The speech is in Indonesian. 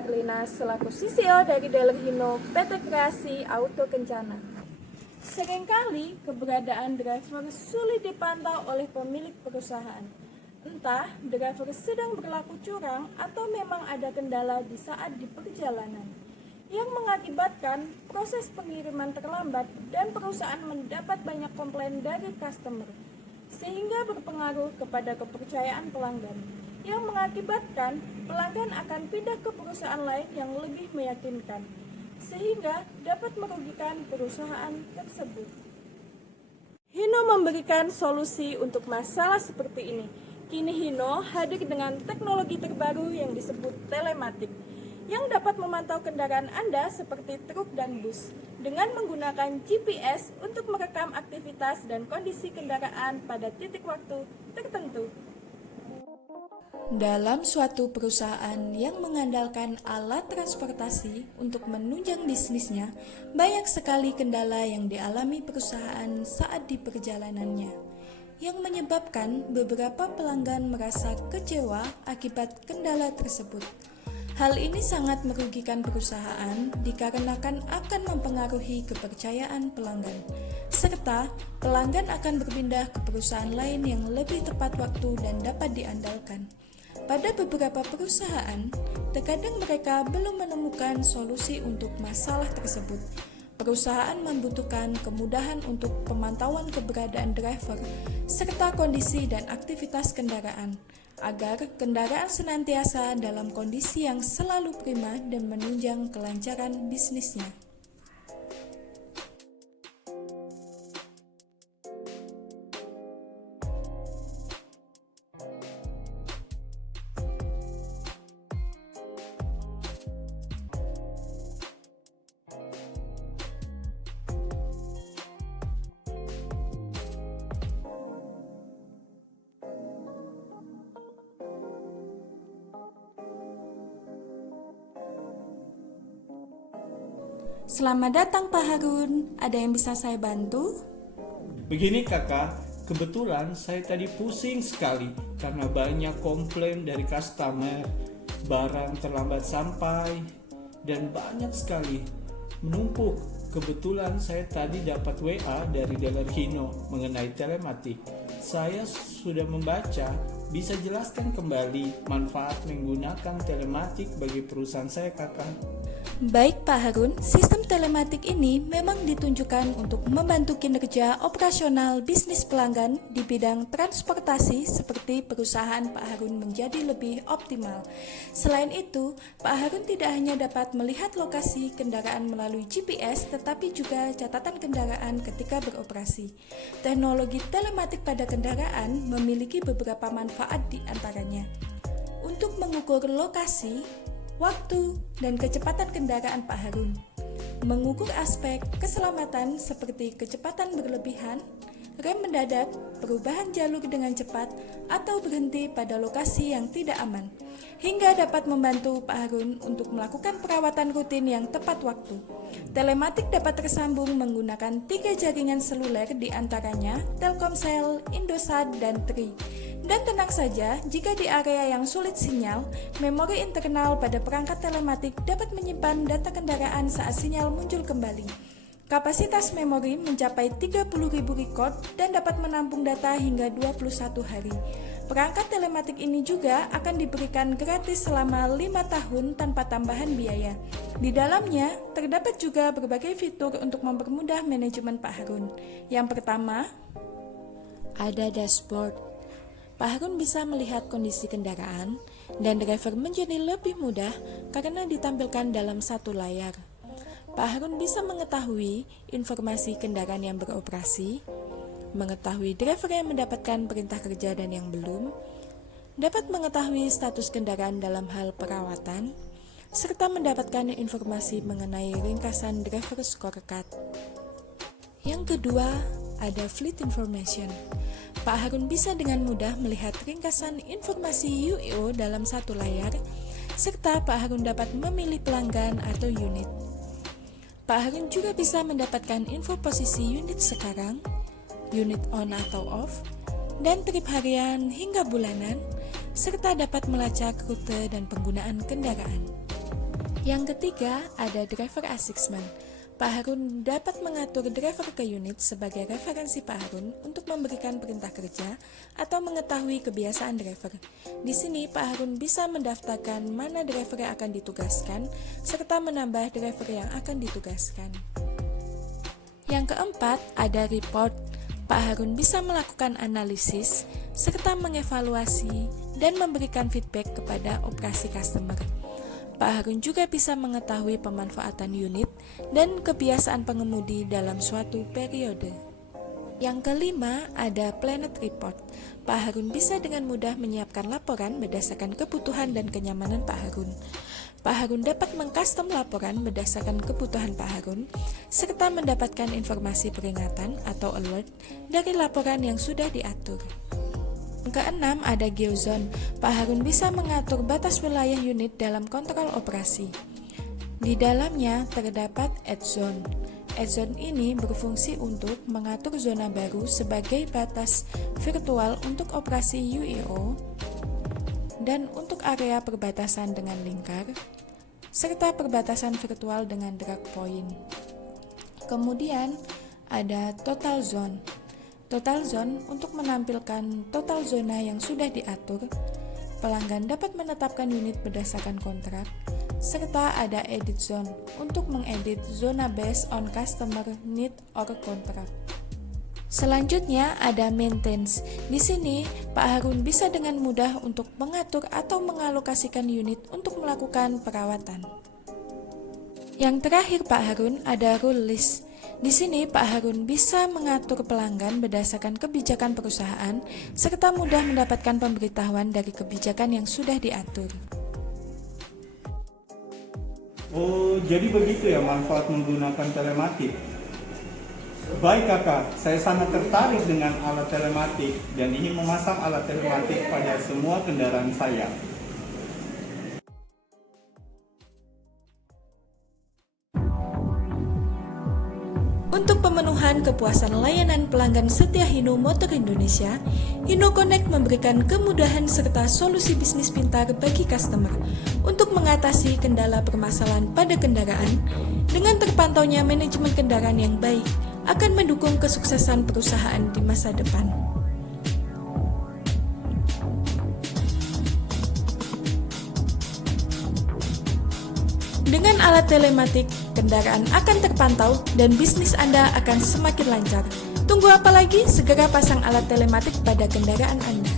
Darlina selaku CCO dari Dealer Hino PT Kreasi Auto Kencana. Seringkali keberadaan driver sulit dipantau oleh pemilik perusahaan. Entah driver sedang berlaku curang atau memang ada kendala di saat di perjalanan, yang mengakibatkan proses pengiriman terlambat dan perusahaan mendapat banyak komplain dari customer, sehingga berpengaruh kepada kepercayaan pelanggan, yang mengakibatkan pelanggan akan pindah ke perusahaan lain yang lebih meyakinkan, sehingga dapat merugikan perusahaan tersebut. Hino memberikan solusi untuk masalah seperti ini. Kini Hino hadir dengan teknologi terbaru yang disebut telematik, yang dapat memantau kendaraan Anda seperti truk dan bus dengan menggunakan GPS untuk merekam aktivitas dan kondisi kendaraan pada titik waktu tertentu. Dalam suatu perusahaan yang mengandalkan alat transportasi untuk menunjang bisnisnya, banyak sekali kendala yang dialami perusahaan saat di perjalanannya, yang menyebabkan beberapa pelanggan merasa kecewa akibat kendala tersebut. Hal ini sangat merugikan perusahaan dikarenakan akan mempengaruhi kepercayaan pelanggan, serta pelanggan akan berpindah ke perusahaan lain yang lebih tepat waktu dan dapat diandalkan. Pada beberapa perusahaan, terkadang mereka belum menemukan solusi untuk masalah tersebut. Perusahaan membutuhkan kemudahan untuk pemantauan keberadaan driver serta kondisi dan aktivitas kendaraan, agar kendaraan senantiasa dalam kondisi yang selalu prima dan menunjang kelancaran bisnisnya. Selamat datang Pak Harun, ada yang bisa saya bantu? Begini kakak, kebetulan saya tadi pusing sekali karena banyak komplain dari customer, barang terlambat sampai, dan banyak sekali menumpuk. Kebetulan saya tadi dapat WA dari Dealer Hino mengenai telematik. Saya sudah membaca, bisa jelaskan kembali manfaat menggunakan telematik bagi perusahaan saya kakak? Baik Pak Harun, sistem telematik ini memang ditunjukkan untuk membantu kinerja operasional bisnis pelanggan di bidang transportasi seperti perusahaan Pak Harun menjadi lebih optimal. Selain itu, Pak Harun tidak hanya dapat melihat lokasi kendaraan melalui GPS, tetapi juga catatan kendaraan ketika beroperasi. Teknologi telematik pada kendaraan memiliki beberapa manfaat di antaranya. Untuk mengukur lokasi, waktu, dan kecepatan kendaraan Pak Harun, mengukur aspek keselamatan seperti kecepatan berlebihan, rem mendadak, perubahan jalur dengan cepat, atau berhenti pada lokasi yang tidak aman, hingga dapat membantu Pak Harun untuk melakukan perawatan rutin yang tepat waktu. Telematik dapat tersambung menggunakan 3 jaringan seluler di antaranya Telkomsel, Indosat, dan Tri. Dan tenang saja, jika di area yang sulit sinyal, memori internal pada perangkat telematik dapat menyimpan data kendaraan saat sinyal muncul kembali. Kapasitas memori mencapai 30.000 record dan dapat menampung data hingga 21 hari. Perangkat telematik ini juga akan diberikan gratis selama 5 tahun tanpa tambahan biaya. Di dalamnya, terdapat juga berbagai fitur untuk mempermudah manajemen Pak Harun. Yang pertama, ada dashboard. Pak Harun bisa melihat kondisi kendaraan dan driver menjadi lebih mudah karena ditampilkan dalam satu layar. Pak Harun bisa mengetahui informasi kendaraan yang beroperasi, mengetahui driver yang mendapatkan perintah kerja dan yang belum, dapat mengetahui status kendaraan dalam hal perawatan, serta mendapatkan informasi mengenai ringkasan driver scorecard. Yang kedua, ada fleet information. Pak Harun bisa dengan mudah melihat ringkasan informasi UIO dalam satu layar, serta Pak Harun dapat memilih pelanggan atau unit. Pak Harun juga bisa mendapatkan info posisi unit sekarang, unit on atau off, dan trip harian hingga bulanan, serta dapat melacak rute dan penggunaan kendaraan. Yang ketiga, ada driver assessment. Pak Harun dapat mengatur driver ke unit sebagai referensi Pak Harun untuk memberikan perintah kerja atau mengetahui kebiasaan driver. Di sini Pak Harun bisa mendaftarkan mana driver yang akan ditugaskan serta menambah driver yang akan ditugaskan. Yang keempat, ada report. Pak Harun bisa melakukan analisis serta mengevaluasi dan memberikan feedback kepada operasi customer. Pak Harun juga bisa mengetahui pemanfaatan unit dan kebiasaan pengemudi dalam suatu periode. Yang kelima, ada Planet Report. Pak Harun bisa dengan mudah menyiapkan laporan berdasarkan kebutuhan dan kenyamanan Pak Harun. Pak Harun dapat mengcustom laporan berdasarkan kebutuhan Pak Harun, serta mendapatkan informasi peringatan atau alert dari laporan yang sudah diatur. Yang keenam, ada Geozone. Pak Harun bisa mengatur batas wilayah unit dalam kontrol operasi. Di dalamnya terdapat Add Zone. Add Zone ini berfungsi untuk mengatur zona baru sebagai batas virtual untuk operasi UEO dan untuk area perbatasan dengan lingkar, serta perbatasan virtual dengan drag point. Kemudian ada Total Zone. Total Zone untuk menampilkan total zona yang sudah diatur. Pelanggan dapat menetapkan unit berdasarkan kontrak, serta ada Edit Zone untuk mengedit zona based on customer need or kontrak. Selanjutnya ada Maintenance. Di sini Pak Harun bisa dengan mudah untuk mengatur atau mengalokasikan unit untuk melakukan perawatan. Yang terakhir Pak Harun ada Rule List. Di sini Pak Harun bisa mengatur pelanggan berdasarkan kebijakan perusahaan serta mudah mendapatkan pemberitahuan dari kebijakan yang sudah diatur. Oh, jadi begitu ya manfaat menggunakan telematik. Baik kakak, saya sangat tertarik dengan alat telematik dan ingin memasang alat telematik pada semua kendaraan saya. Untuk pemenuhan kepuasan layanan pelanggan setia Hino Motor Indonesia, Hino Connect memberikan kemudahan serta solusi bisnis pintar bagi customer untuk mengatasi kendala permasalahan pada kendaraan. Dengan terpantaunya manajemen kendaraan yang baik akan mendukung kesuksesan perusahaan di masa depan. Dengan alat telematik, kendaraan akan terpantau dan bisnis Anda akan semakin lancar. Tunggu apa lagi? Segera pasang alat telematik pada kendaraan Anda.